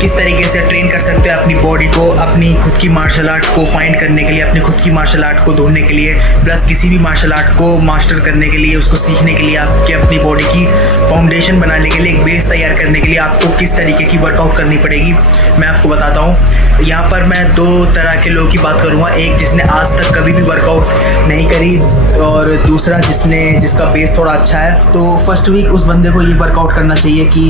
किस तरीके से ट्रेन कर सकते हैं अपनी बॉडी को, अपनी खुद की मार्शल आर्ट को फाइंड करने के लिए, अपनी खुद की मार्शल आर्ट को ढूंढने के लिए, प्लस किसी भी मार्शल आर्ट को मास्टर करने के लिए, उसको सीखने के लिए, आपके अपनी बॉडी की फाउंडेशन बनाने के लिए, एक बेस तैयार करने के लिए आपको किस तरीके की वर्कआउट करनी पड़ेगी मैं आपको बताता हूँ। यहाँ पर मैं दो तरह के लोगों की बात करूँगा, एक जिसने आज तक कभी भी वर्कआउट नहीं करी और दूसरा जिसका बेस थोड़ा अच्छा है। तो फर्स्ट वीक उस बंदे को ये वर्कआउट करना चाहिए कि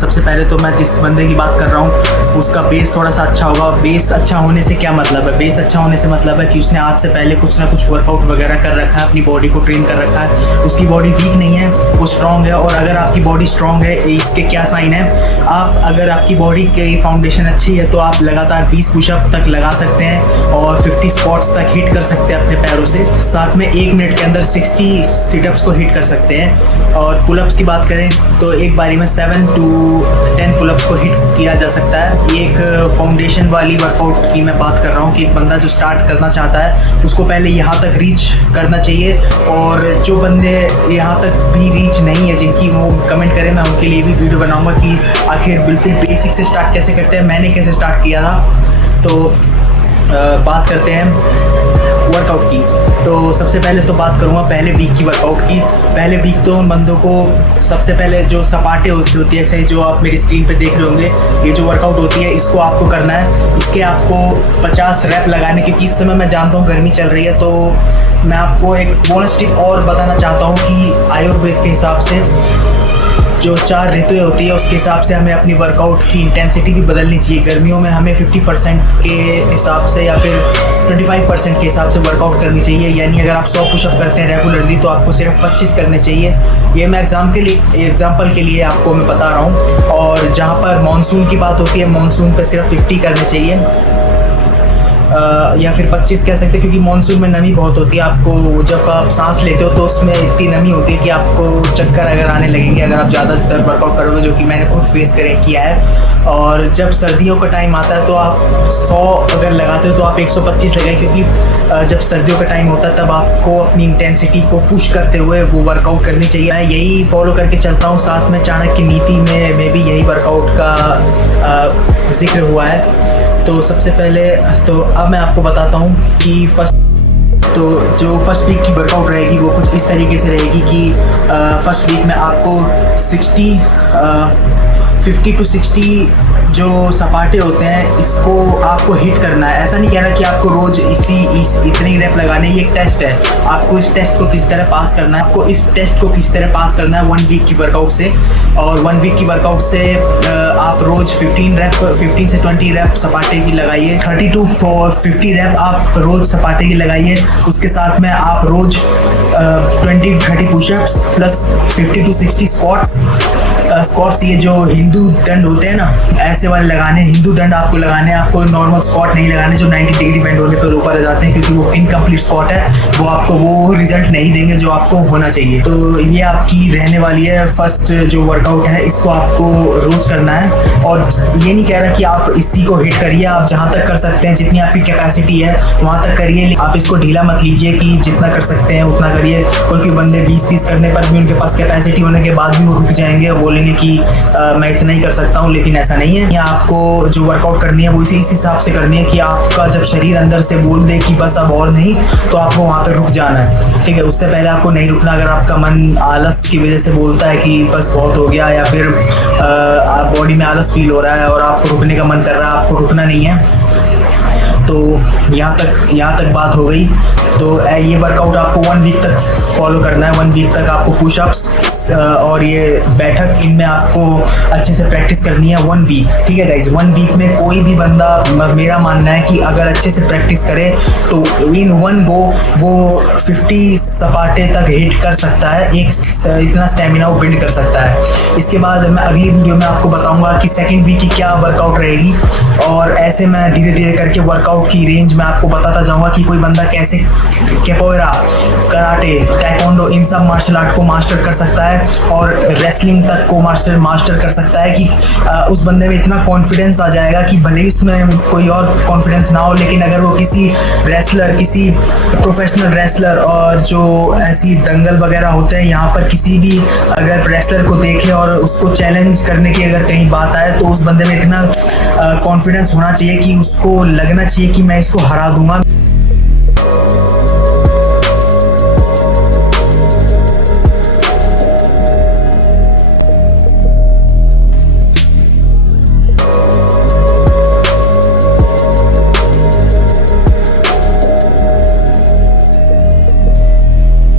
सबसे पहले तो मैं जिस बंदे की बात कर रहा हूँ उसका बेस थोड़ा सा अच्छा होगा। बेस अच्छा होने से क्या मतलब है? बेस अच्छा होने से मतलब है कि उसने आज से पहले कुछ ना कुछ वर्कआउट वगैरह कर रखा है, अपनी बॉडी को ट्रेन कर रखा है, उसकी बॉडी वीक नहीं है, वो स्ट्रॉन्ग है। और अगर आपकी बॉडी स्ट्रॉन्ग है, इसके क्या साइन है? अगर आपकी बॉडी की फाउंडेशन अच्छी है तो आप लगातार 20 पुशअप तक लगा सकते हैं और 50 स्क्वाट्स तक हिट कर सकते हैं अपने पैरों से। साथ में 1 मिनट के अंदर 60 सिटअप्स को हिट कर सकते हैं। और पुलअप्स की बात करें तो एक बारी में 7 to 10 पुलअप्स को हिट किया जा सकता है। ये एक फाउंडेशन वाली वर्कआउट की मैं बात कर रहा हूँ कि एक बंदा जो स्टार्ट करना चाहता है उसको पहले यहाँ तक रीच करना चाहिए। और जो बंदे यहाँ तक भी रीच नहीं है, जिनकी वो कमेंट करें, मैं उनके लिए भी वीडियो बनाऊंगा कि आखिर बिल्कुल बेसिक से स्टार्ट कैसे करते हैं, मैंने कैसे स्टार्ट किया था। तो बात करते हैं वर्कआउट की। तो सबसे पहले तो बात करूँगा पहले वीक की वर्कआउट की। पहले वीक तो उन बंदों को सबसे पहले जो सपाटे होती है एक्सरसाइज जो आप मेरी स्क्रीन पे देख रहे होंगे, ये जो वर्कआउट होती है इसको आपको करना है। इसके आपको 50 रैप लगाने, क्योंकि इस समय मैं जानता हूँ गर्मी चल रही है, तो मैं आपको एक बोनस टिप और बताना चाहता हूँ कि आयुर्वेद के हिसाब से जो 4 ऋतुएं होती है उसके हिसाब से हमें अपनी वर्कआउट की इंटेंसिटी भी बदलनी चाहिए। गर्मियों में हमें 50% के हिसाब से या फिर 25% के हिसाब से वर्कआउट करनी चाहिए। यानी अगर आप 100 पुशअप करते हैं रेगुलरली तो आपको सिर्फ 25 करने चाहिए। ये मैं एग्जाम्पल के लिए आपको मैं बता रहा हूँ। और जहाँ पर मानसून की बात होती है, मानसून पर सिर्फ 50 करने चाहिए या फिर 25 कह सकते हैं, क्योंकि मानसून में नमी बहुत होती है। आपको जब आप सांस लेते हो तो उसमें इतनी नमी होती है कि आपको चक्कर अगर आने लगेंगे अगर आप ज़्यादातर वर्कआउट करोगे, जो कि मैंने खुद फेस किया है। और जब सर्दियों का टाइम आता है तो आप 100 अगर लगाते हो तो आप 125 लगाएं, क्योंकि जब सर्दियों का टाइम होता है तब आपको अपनी इंटेंसिटी को पुश करते हुए वो वर्कआउट करनी चाहिए। मैं यही फॉलो करके चलता हूँ। साथ में चाणक्य नीति में भी यही वर्कआउट का जिक्र हुआ है। तो सबसे पहले तो अब मैं आपको बताता हूँ कि जो फर्स्ट वीक की वर्कआउट रहेगी वो कुछ इस तरीके से रहेगी कि फर्स्ट वीक में आपको 50 to 60 जो सपाटे होते हैं इसको आपको हिट करना है। ऐसा नहीं कह रहा कि आपको रोज इतनी रैप लगाने, ये एक टेस्ट है। आपको इस टेस्ट को किस तरह पास करना है, 1 वीक की वर्कआउट से। और 1 वीक की वर्कआउट से आप रोज 15 से 20 रैप सपाटे की लगाइए। 30 to 50 रैप आप रोज सपाटे की लगाइए। उसके साथ में आप रोज 20-30 पुशअप्स प्लस 50 to 60 स्क्वाट्स। ये जो हिंदू दंड होते हैं ना, ऐसे वाले लगाने, हिंदू दंड आपको लगाने हैं। आपको नॉर्मल स्क्वाट नहीं लगाने जो 90 डिग्री बेंड होने पर ऊपर आ जाते हैं, क्योंकि वो इनकम्प्लीट स्क्वाट है, वो आपको वो रिजल्ट नहीं देंगे जो आपको होना चाहिए। तो ये आपकी रहने वाली है फर्स्ट जो वर्कआउट है, इसको आपको रोज करना है। और ये नहीं कह रहा कि आप इसी को हिट करिए, आप जहाँ तक कर सकते हैं, जितनी आपकी कैपेसिटी है वहाँ तक करिए। आप इसको ढीला मत लीजिए कि जितना कर सकते हैं उतना करिए, क्योंकि बंदे 20-30 करने पर भी उनके पास कैपेसिटी होने के बाद भी वो रुक जाएंगे और बोलेंगे कि मैं इतना ही कर सकता हूँ, लेकिन ऐसा नहीं है। यहाँ आपको जो वर्कआउट करनी है वो इस हिसाब से करनी है कि आपका जब शरीर अंदर से बोल दे कि बस अब और नहीं, तो आपको वहाँ पे रुक जाना है। ठीक है, उससे पहले आपको नहीं रुकना। अगर आपका मन आलस की वजह से बोलता है कि बस बहुत हो गया, या फिर बॉडी में आलस फील हो रहा है और आपको रुकने का मन कर रहा है, आपको रुकना नहीं है। तो यहाँ तक बात हो गई। तो ये वर्कआउट आपको 1 वीक तक फॉलो करना है। 1 वीक तक आपको पुशअप्स और ये बैठक, इनमें आपको अच्छे से प्रैक्टिस करनी है 1 वीक। ठीक है गाइज, 1 वीक में कोई भी बंदा, मेरा मानना है कि अगर अच्छे से प्रैक्टिस करे तो इन 1 गो वो 50 सपाटे तक हिट कर सकता है, इतना स्टेमिना वो बिल्ड कर सकता है। इसके बाद मैं अगली वीडियो में आपको बताऊंगा कि 2nd वीक की क्या वर्कआउट रहेगी, और ऐसे मैं धीरे धीरे करके वर्कआउट की रेंज में आपको बताता जाऊंगा कि कोई बंदा कैसे कैपोएरा, कराटे, ताइक्वांडो, इन सब मार्शल आर्ट को मास्टर कर सकता है और रेसलिंग तक को मास्टर कर सकता है कि उस बंदे में इतना कॉन्फिडेंस आ जाएगा कि भले ही उसमें कोई और कॉन्फिडेंस ना हो, लेकिन अगर वो किसी रेसलर, किसी प्रोफेशनल रेसलर और जो ऐसी दंगल वगैरह होते हैं यहाँ पर, किसी भी अगर रेसलर को देखे और उसको चैलेंज करने की अगर कहीं बात आए तो उस बंदे में इतना कॉन्फिडेंस होना चाहिए कि उसको लगना चाहिए कि मैं इसको हरा दूंगा।